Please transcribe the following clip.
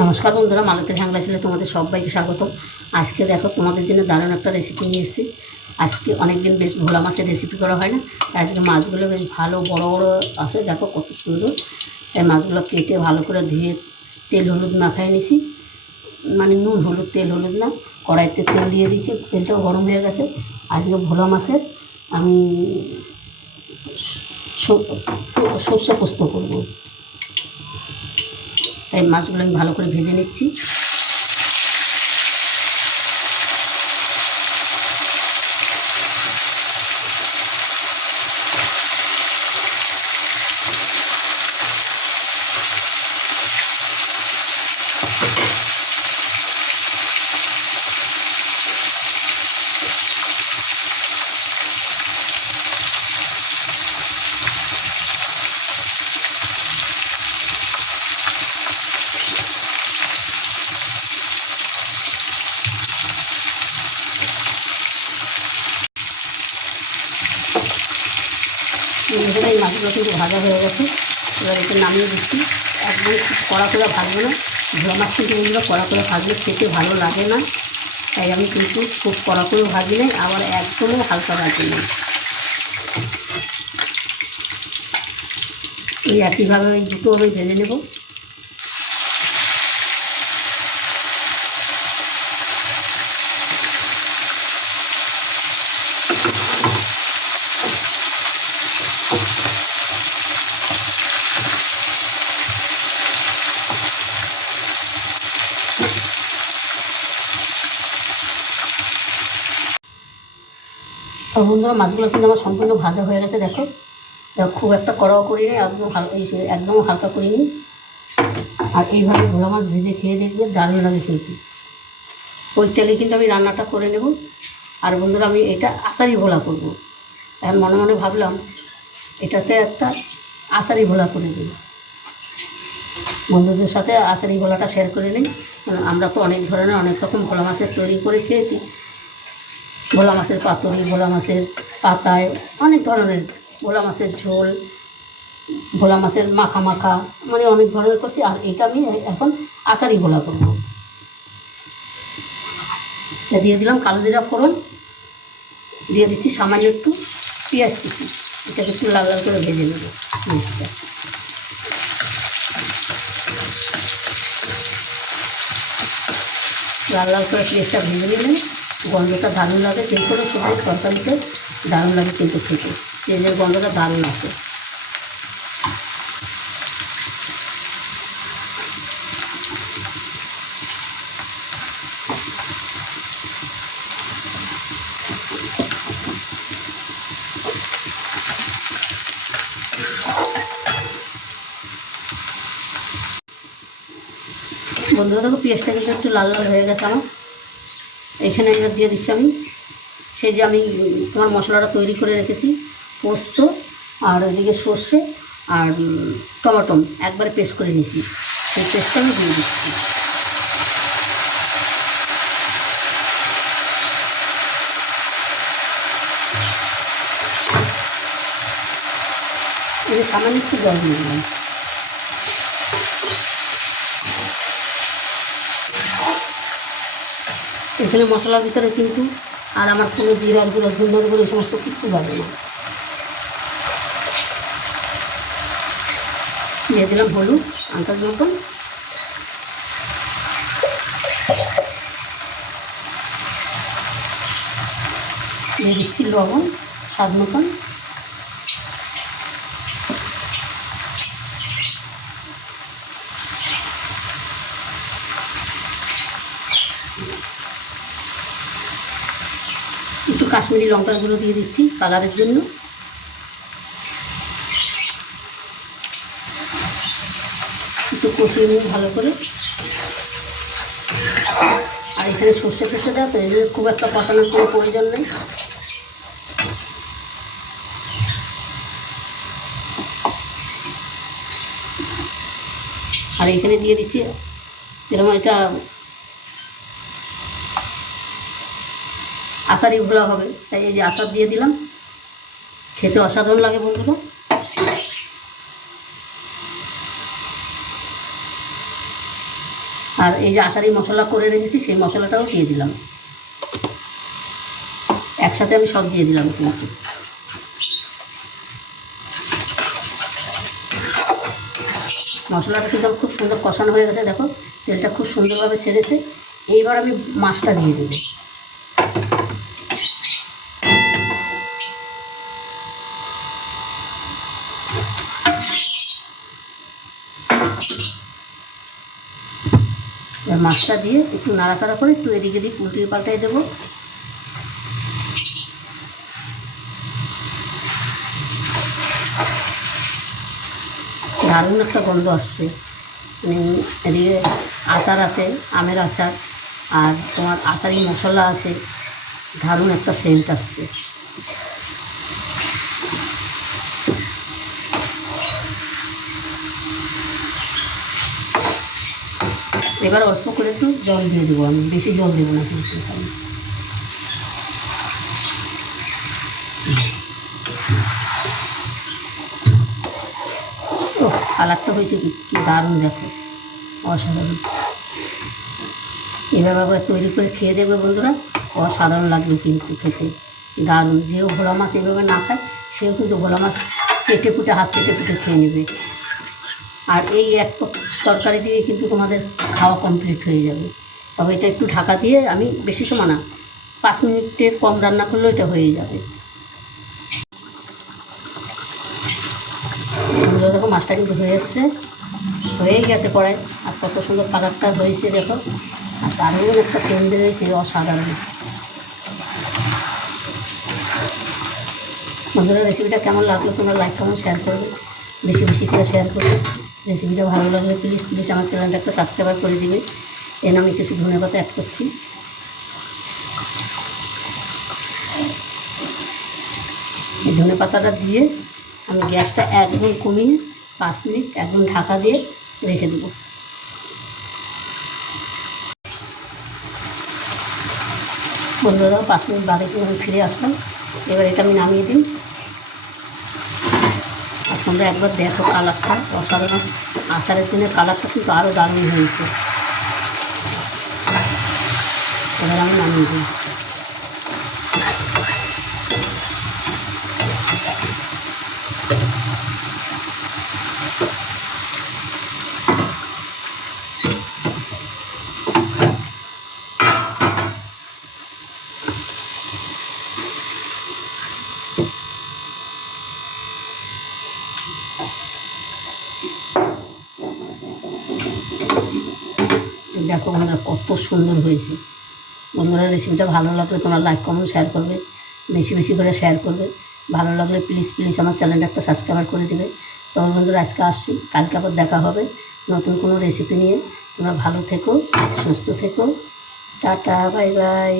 নমস্কার বন্ধুরা, মালতীর হ্যাংলা ছেলে তোমাদের সবাইকে স্বাগত। আজকে দেখো তোমাদের জন্য দারুণ একটা রেসিপি নিয়ে এসেছি। আজকে অনেক দিন বেশ ভোলা মাছের রেসিপি করা হয় না, আজকে মাছগুলো বেশ ভালো বড় বড় আছে, দেখো কত সুন্দর। তাই মাছগুলো কেটে ভালো করে ধুয়ে তেল হলুদ মাখায় নিছি, মানে নুন হলুদ তেল হলুদ না, কড়াইতে তেল দিয়ে দিয়েছি, তেলটাও গরম হয়ে গেছে। আজকে ভোলা মাছের আমি সর্ষে পোস্ত করবো, তাই মাছগুলো আমি ভালো করে ভেজে নিচ্ছি। এই মাছগুলো কিন্তু ভাজা হয়ে গেছে, এবার এতে নামিয়ে দিচ্ছি। একদম খুব কড়া করে ভাজবো না, ভোলা মাছ কিন্তু এগুলো কড়া করে ভাজলে খেতে ভালো লাগে না, তাই আমি কিন্তু খুব কড়া করে ভাজি নাই, আবার একদমও হালকা ভাজি নাই। এই একইভাবে ওই দুটো আমি ভেজে নেব। তো বন্ধুরা, মাছগুলো কিন্তু আমার সম্পূর্ণ ভাজা হয়ে গেছে, দেখো খুব একটা কড়াও করিনি, একদম হালকা, একদম হালকা করিনি। আর এইভাবে ভোলা মাছ ভেজে খেয়ে দেখবে, দারুণ লাগে কিন্তু। ওই তেলে কিন্তু আমি রান্নাটা করে নেব। আর বন্ধুরা, আমি এটা আষাঢ়ি ভোলা করব। এখন মনে মনে ভাবলাম এটাতে একটা আষাঢ়ি ভোলা করে দেব, বন্ধুদের সাথে আষাঢ়ি ভোলাটা শেয়ার করে নিই। আমরা তো অনেক ধরনের অনেক রকম ভোলা মাছের তৈরি করে খেয়েছি, ভোলা মাছের পাতুরি, ভোলা মাছের পাতায়, অনেক ধরনের ভোলা মাছের ঝোল, ভোলা মাছের মাখা মাখা, মানে অনেক ধরনের করছি। আর এটা আমি এখন আষাঢ়ি ভোলা করব। দিয়ে দিলাম কালো জিরা ফোড়ন, দিয়ে দিচ্ছি সামান্য একটু পেঁয়াজ কুচি, এটাকে একটু লাল লাল করে ভেজে নেব। মিষ্টিটা লাল লাল করে পেঁয়াজটা ভেজে নিলে গন্ধটা দারুণ লাগে, যে কোনো সবজির তরকারিতে দারুণ লাগে কিন্তু খেতে, পেঁয়াজের গন্ধটা দারুণ আসে। বন্ধুরা দেখো, পেঁয়াজটা কিন্তু একটু লাল লাল হয়ে গেছে আমার। এখানে এবার দিয়ে দিচ্ছি আমি সেই যে আমি তোমার মশলাটা তৈরি করে রেখেছি, পোস্ত আর এদিকে সর্ষে আর টমেটো একবারে পেস্ট করে নিয়েছি, সেই পেস্টটা আমি দিয়ে দিচ্ছি। এদের সামান্য একটু জল দিয়ে দিলাম। এখানে মশলার ভিতরে কিন্তু আর আমার কোনো জিরার গুঁড়ো, ধনিয়ার গুঁড়ো, এই সমস্ত কিছু যাবে না। দিয়ে দিলাম হলুদ আন্দাজ মতন, দিয়ে দিচ্ছি লবণ স্বাদ মতন, একটু কাশ্মীরি লঙ্কার গুঁড়ো দিয়ে দিচ্ছি কালারের জন্য। একটু কষিয়ে নিয়ে ভালো করে। আর এখানে সর্ষে ফেসে দেওয়া, তো এগুলো খুব একটা কষানোর কোনো প্রয়োজন নেই। আর এখানে দিয়ে দিচ্ছি যেরকম এটা আষাঢ়ি ভোলা হবে, তাই এই যে আচার দিয়ে দিলাম, খেতে অসাধারণ লাগে বন্ধুরা। আর এই যে আষাঢ়ি মশলা করে রেখেছি সেই মশলাটাও দিয়ে দিলাম, একসাথে আমি সব দিয়ে দিলাম। কিন্তু মশলাটা কিন্তু খুব সুন্দর কষানো হয়ে গেছে, দেখো তেলটা খুব সুন্দরভাবে ছেড়েছে। এইবার আমি মাছটা দিয়ে দেবো। এবার মাছটা দিয়ে একটু নাড়াচাড়া করে একটু এদিকে দিক উল্টিয়ে পাল্টাই দেবো। দারুণ একটা গন্ধ আসছে, মানে এদিকে আচার আছে, আমের আচার, আর তোমার আচারি মশলা আছে, দারুণ একটা সেন্ট আসছে। এবার অল্প করে একটু জল দিয়ে দেবো, আমি বেশি জল দেবো না কিন্তু ও কালারটা হয়েছে কি দারুণ, দেখো অসাধারণ। এভাবে আবার তৈরি করে খেয়ে দেখবে বন্ধুরা, অসাধারণ লাগবে কিন্তু খেতে, দারুণ। যেও ভোলা মাছ এভাবে না খায় সেও কিন্তু ভোলা মাছ চেটে পুটে হাত চেটে পুটে খেয়ে নেবে। আর এই এক তরকারি দিয়ে কিন্তু তোমাদের খাওয়া কমপ্লিট হয়ে যাবে। তবে এটা একটু ঢাকা দিয়ে, আমি বেশি সময় না, 5 মিনিটের কম রান্না করলেও এটা হয়ে যাবে। দেখো মাছটা কিন্তু হয়ে এসছে, হয়েই গেছে কড়াই, আর কত সুন্দর কালারটা হয়েছে দেখো, আর দারুণ একটা সেন্ট হয়েছে, অসাধারণ। বন্ধুরা রেসিপিটা কেমন লাগলো তোমরা লাইক কমেন্ট শেয়ার করবে, বেশি বেশি করে শেয়ার করবে। রেসিপিটা ভালো লাগলে প্লিজ প্লিজ আমার চ্যানেলটা একটা সাবস্ক্রাইব করে দিবে। এর আমি কিছু ধনেপাতা অ্যাড করছি। এই ধনেপাতাটা দিয়ে আমি গ্যাসটা একদম কমিয়ে 5 মিনিট একদম ঢাকা দিয়ে রেখে দেবো। বন্ধুরা 5 মিনিট বাদে কিন্তু আমি ফিরে আসলাম। এবার এটা আমি নামিয়ে দিই। আর তোমরা একবার দেখো কালারটা অসাধারণ, আচারের জন্য কালারটা কিন্তু আরও দারুণ হয়েছে। এবার আমি নামিয়ে দিই। দেখো বন্ধুরা কত সুন্দর হয়েছে। বন্ধুরা রেসিপিটা ভালো লাগলে তোমরা লাইক কমেন্ট শেয়ার করবে, বেশি বেশি করে শেয়ার করবে। ভালো লাগলে প্লিজ প্লিজ আমার চ্যানেলটা একটা সাবস্ক্রাইব করে দেবে। তবে বন্ধুরা আজকে আসছি, কালকে আবার দেখা হবে নতুন কোনো রেসিপি নিয়ে। তোমরা ভালো থেকো, সুস্থ থেকো, টাটা, বাই বাই।